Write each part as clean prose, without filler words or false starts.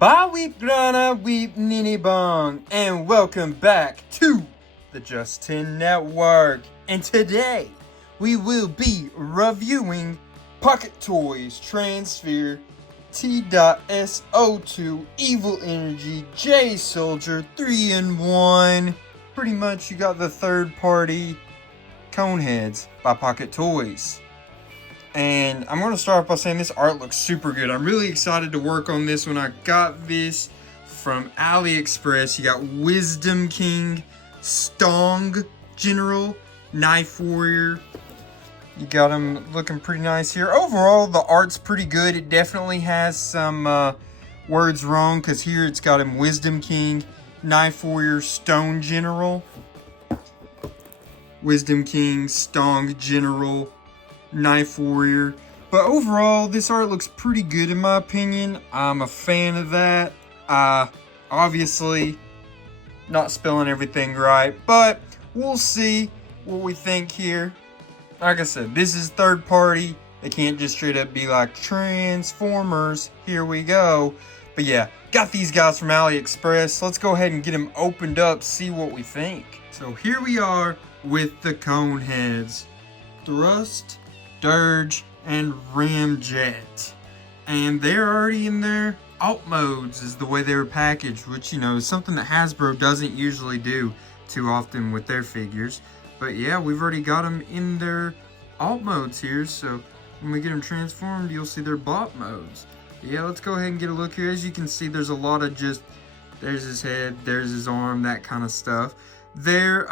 Baweep Grana Weep Nini Bong, and welcome back to the Justin Network. And today we will be reviewing Pocket Toys Transfer T.SO2 Evil Energy J Soldier 3-in-1. Pretty much you got the third party Coneheads by Pocket Toys. And I'm going to start off by saying this art looks super good. I'm really excited to work on this one. I got this from AliExpress. You got Wisdom King, Stong General, Knife Warrior. You got them looking pretty nice here. Overall, the art's pretty good. It definitely has some words wrong, because here it's got him Wisdom King, Knife Warrior, Stone General. Wisdom King, Stong General, Knife Warrior. But overall, this art looks pretty good in my opinion. I'm a fan of that. Obviously, not spelling everything right, but we'll see what we think here. Like I said, this is third party. They can't just straight up be like Transformers. Here we go. But yeah, got these guys from AliExpress. Let's go ahead and get them opened up, see what we think. So here we are with the Coneheads. Thrust, Dirge, and Ramjet. And they're already in their alt modes is the way they were packaged, which, you know, is something that Hasbro doesn't usually do too often with their figures. But yeah, we've already got them in their alt modes here, so when we get them transformed, you'll see their bot modes. Yeah, let's go ahead and get a look here. As you can see, there's a lot of just, there's his head, there's his arm, that kind of stuff. They're,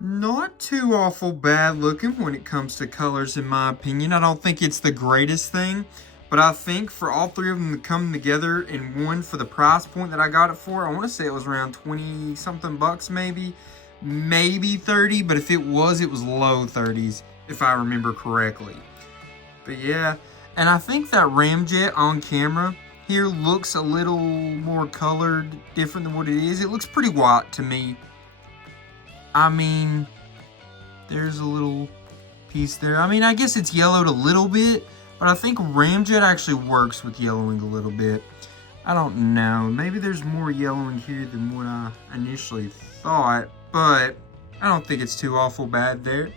not too awful bad looking when it comes to colors, in my opinion. I don't think it's the greatest thing, but I think for all three of them to come together in one for the price point that I got it for, I want to say it was around 20 something bucks, maybe 30, but if it was low 30s if I remember correctly. But yeah, and I think that Ramjet on camera here looks a little more colored, different than what it is. It looks pretty white to me. I mean, there's a little piece there. I mean, I guess it's yellowed a little bit, but I think Ramjet actually works with yellowing a little bit. I don't know. Maybe there's more yellowing here than what I initially thought, but I don't think it's too awful bad there.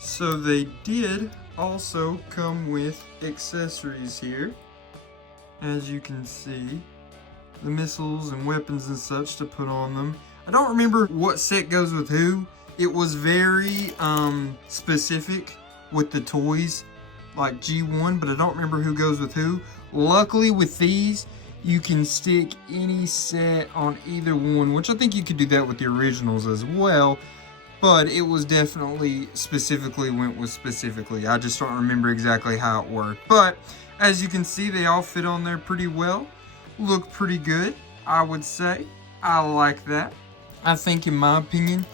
So they did also come with accessories here. As you can see, the missiles and weapons and such to put on them. I don't remember what set goes with who. It was very specific with the toys, like G1, but I don't remember who goes with who. Luckily with these, you can stick any set on either one, which I think you could do that with the originals as well. But it was definitely specifically went with specifically. I just don't remember exactly how it worked. But as you can see, they all fit on there pretty well. Look pretty good, I would say. I like that. I think, in my opinion,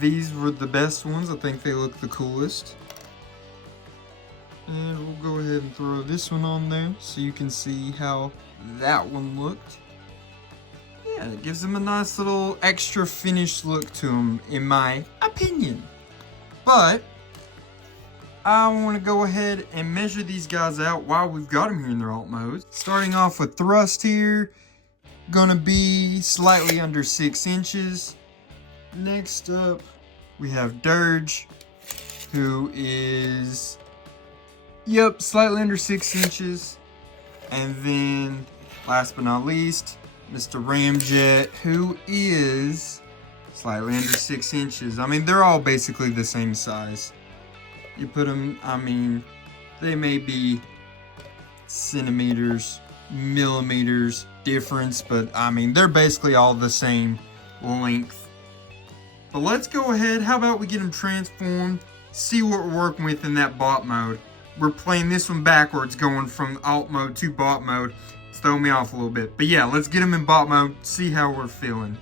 these were the best ones. I think they look the coolest. And we'll go ahead and throw this one on there so you can see how that one looked. Yeah, it gives them a nice little extra finished look to them, in my opinion. But I want to go ahead and measure these guys out while we've got them here in their alt modes. Starting off with Thrust here. Gonna be slightly under 6 inches. Next up, we have Dirge, who is, yep, slightly under 6 inches. And then, last but not least, Mr. Ramjet, who is slightly under 6 inches. I mean, they're all basically the same size. You put them, I mean, they may be centimeters, millimeters difference, but I mean, they're basically all the same length. But let's go ahead, how about we get them transformed, see what we're working with in that bot mode. We're playing this one backwards, going from alt mode to bot mode. It's throwing me off a little bit. But yeah, let's get them in bot mode, see how we're feeling.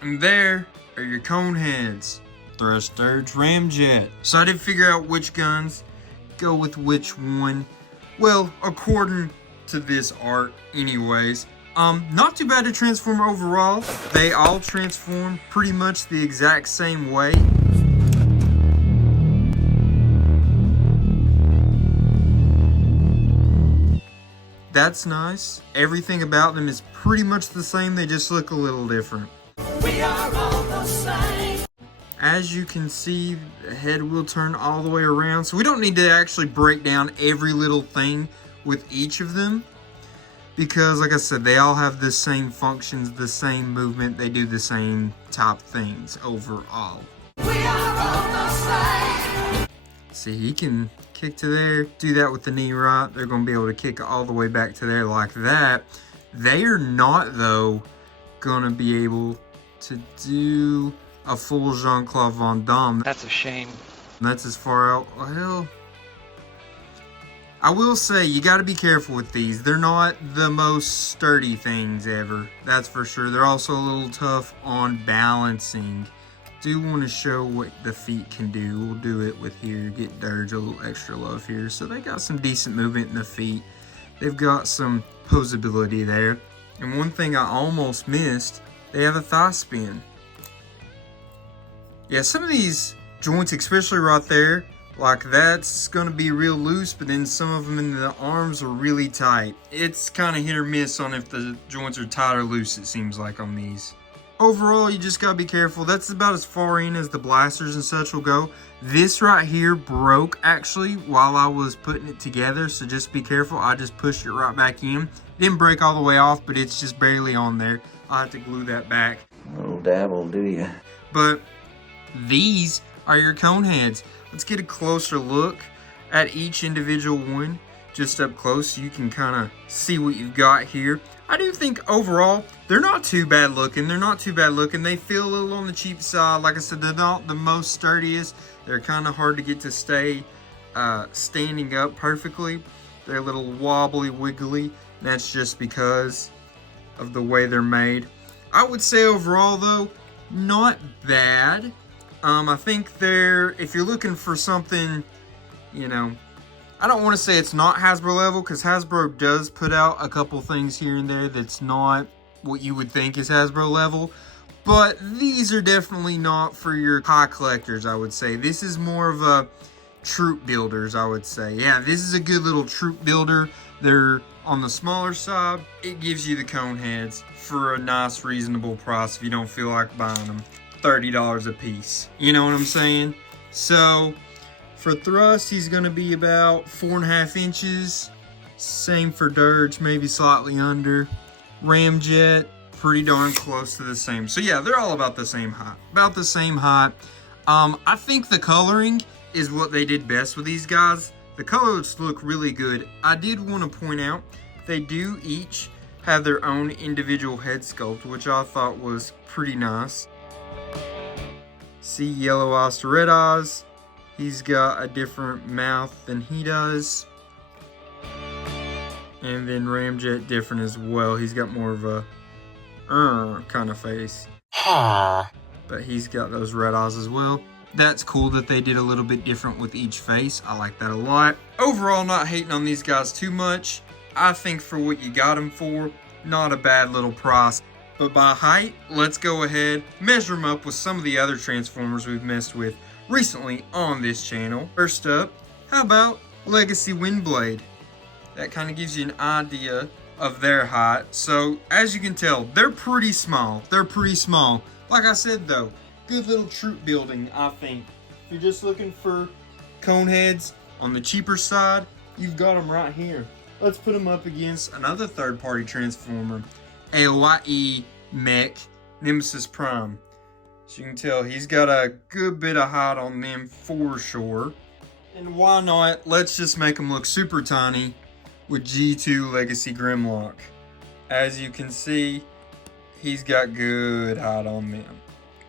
And there are your Coneheads. Thrust, Dirge, Ramjet. So I did figure out which guns go with which one. Well, according to this art anyways. Not too bad to transform overall. They all transform pretty much the exact same way. That's nice. Everything about them is pretty much the same, they just look a little different. We are all the same. As you can see, the head will turn all the way around, so we don't need to actually break down every little thing with each of them, because like I said, they all have the same functions, the same movement, they do the same top things overall. We are all the same. See, he can kick to there, do that with the knee right. They're going to be able to kick all the way back to there like that. They are not, though, going to be able to do a full Jean-Claude Van Damme. That's a shame. That's as far out. Well, I will say, you got to be careful with these. They're not the most sturdy things ever. That's for sure. They're also a little tough on balancing. Do want to show what the feet can do. We'll do it with here, get Dirge a little extra love here. So they got some decent movement in the feet. They've got some posability there. And one thing I almost missed, they have a thigh spin. Yeah, some of these joints, especially right there, like that's going to be real loose, but then some of them in the arms are really tight. It's kind of hit or miss on if the joints are tight or loose, it seems like, on these. Overall, you just gotta be careful. That's about as far in as the blasters and such will go. This right here broke actually while I was putting it together, so just be careful. I just pushed it right back in. Didn't break all the way off, but it's just barely on there. I'll have to glue that back. A little dab will do ya. But these are your Coneheads. Let's get a closer look at each individual one. Just up close so you can kind of see what you've got here. I do think overall, they're not too bad looking. They feel a little on the cheap side. Like I said, they're not the most sturdiest. They're kind of hard to get to stay standing up perfectly. They're a little wobbly, wiggly. That's just because of the way they're made. I would say overall though, not bad. I think if you're looking for something, you know, I don't want to say it's not Hasbro level, because Hasbro does put out a couple things here and there that's not what you would think is Hasbro level. But these are definitely not for your high collectors, I would say. This is more of a troop builders, I would say. Yeah, this is a good little troop builder. They're on the smaller side. It gives you the Coneheads for a nice, reasonable price if you don't feel like buying them. $30 a piece. You know what I'm saying? So for thrust, he's going to be about 4.5 inches. Same for Dirge, maybe slightly under. Ramjet, pretty darn close to the same. So yeah, they're all about the same height. I think the coloring is what they did best with these guys. The colors look really good. I did want to point out, they do each have their own individual head sculpt, which I thought was pretty nice. See, yellow eyes to red eyes. He's got a different mouth than he does. And then Ramjet different as well. He's got more of a kind of face. But he's got those red eyes as well. That's cool that they did a little bit different with each face. I like that a lot. Overall, not hating on these guys too much. I think for what you got them for, not a bad little price. But by height, let's go ahead, measure them up with some of the other Transformers we've messed with recently on this channel. First up, how about Legacy Windblade? That kind of gives you an idea of their height. So as you can tell, they're pretty small. Like I said though, good little troop building, I think. If you're just looking for Coneheads on the cheaper side, you've got them right here. Let's put them up against another third-party Transformer, AOIE Mech Nemesis Prime. As you can tell, he's got a good bit of height on them for sure. And why not? Let's just make him look super tiny with G2 Legacy Grimlock. As you can see, he's got good height on them.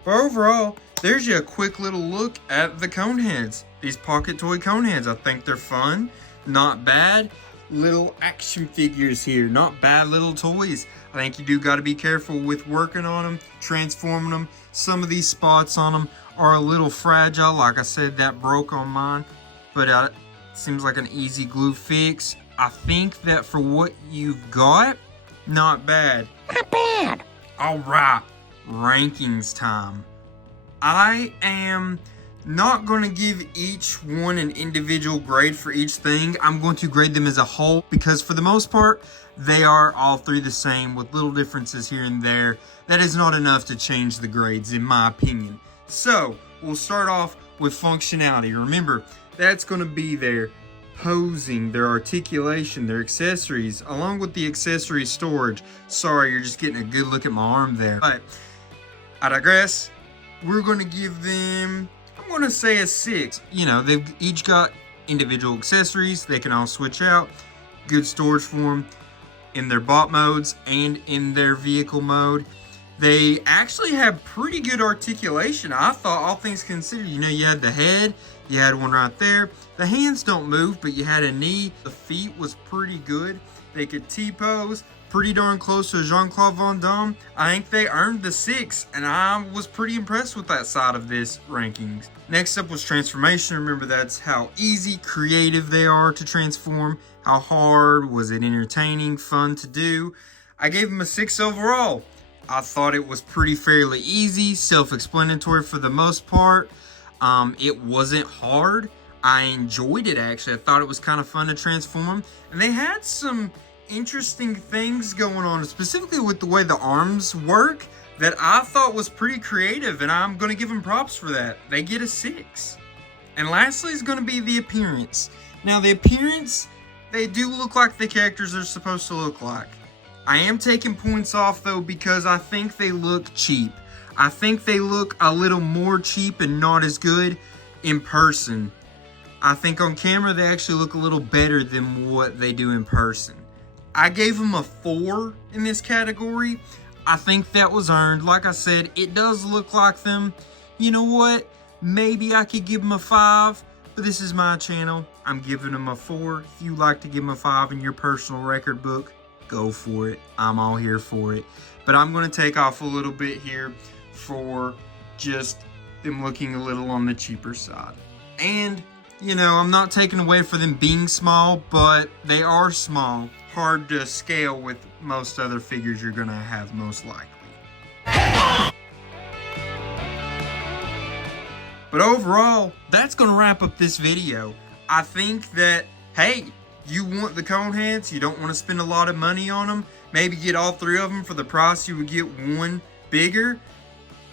But overall, there's you a quick little look at the Coneheads. These pocket toy Coneheads, I think they're fun, not bad. Little action figures here, not bad little toys. I think you do got to be careful with working on them, transforming them. Some of these spots on them are a little fragile. Like I said, that broke on mine, but it seems like an easy glue fix. I think that for what you've got, Not bad. Not bad. Alright, rankings time. I am not going to give each one an individual grade for each thing. I'm going to grade them as a whole because for the most part, they are all three the same with little differences here and there. That is not enough to change the grades in my opinion. So, we'll start off with functionality. Remember, that's going to be their posing, their articulation, their accessories, along with the accessory storage. Sorry, you're just getting a good look at my arm there. But I digress. We're going to give them, I'm going to say a 6. You know, they've each got individual accessories. They can all switch out. Good storage for them in their bot modes and in their vehicle mode. They actually have pretty good articulation. I thought, all things considered, you know, you had the head, you had one right there. The hands don't move, but you had a knee. The feet was pretty good. They could T-pose, pretty darn close to Jean-Claude Van Damme. I think they earned the 6, and I was pretty impressed with that side of this rankings. Next up was transformation. Remember, that's how easy, creative they are to transform. How hard, was it entertaining, fun to do? I gave them a 6 overall. I thought it was pretty fairly easy, self-explanatory for the most part. It wasn't hard. I enjoyed it actually. I thought it was kind of fun to transform. And they had some interesting things going on, specifically with the way the arms work, that I thought was pretty creative, and I'm going to give them props for that. They get a 6. And lastly is going to be the appearance. Now the appearance, they do look like the characters are supposed to look like. I am taking points off though because I think they look cheap. I think they look a little more cheap and not as good in person. I think on camera they actually look a little better than what they do in person. I gave them a 4 in this category. I think that was earned. Like I said, it does look like them. You know what? Maybe I could give them a 5, but this is my channel. I'm giving them a 4. If you like to give them a 5 in your personal record book, go for it. I'm all here for it. But I'm going to take off a little bit here for just them looking a little on the cheaper side. And, you know, I'm not taking away for them being small, but they are small. Hard to scale with most other figures you're going to have most likely. But overall, that's going to wrap up this video. I think that, hey, you want the Coneheads, you don't want to spend a lot of money on them, maybe get all 3 of them for the price you would get one bigger.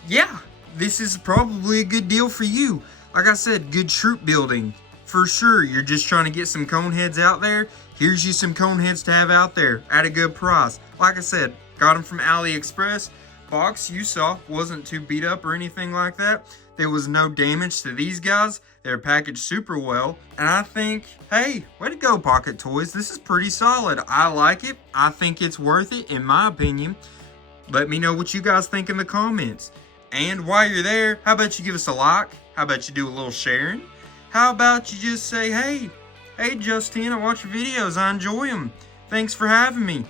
Yeah, this is probably a good deal for you. Like I said, good troop building. For sure, you're just trying to get some Coneheads out there. Here's you some Coneheads to have out there at a good price. Like I said, got them from AliExpress. Box you saw wasn't too beat up or anything like that. There was no damage to these guys. They're packaged super well. And I think, hey, way to go, Pocket Toys. This is pretty solid. I like it. I think it's worth it, in my opinion. Let me know what you guys think in the comments. And while you're there, how about you give us a like? How about you do a little sharing? How about you just say, hey, Justin, I watch your videos. I enjoy them. Thanks for having me.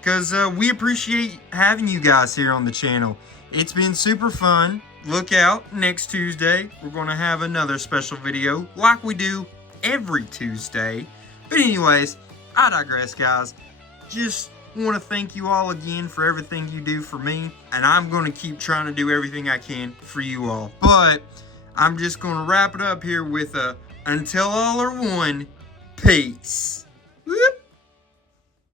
Because we appreciate having you guys here on the channel. It's been super fun. Look out, next Tuesday, we're going to have another special video like we do every Tuesday. But anyways, I digress, guys. Just want to thank you all again for everything you do for me. And I'm going to keep trying to do everything I can for you all. But I'm just going to wrap it up here with a until all are one, peace.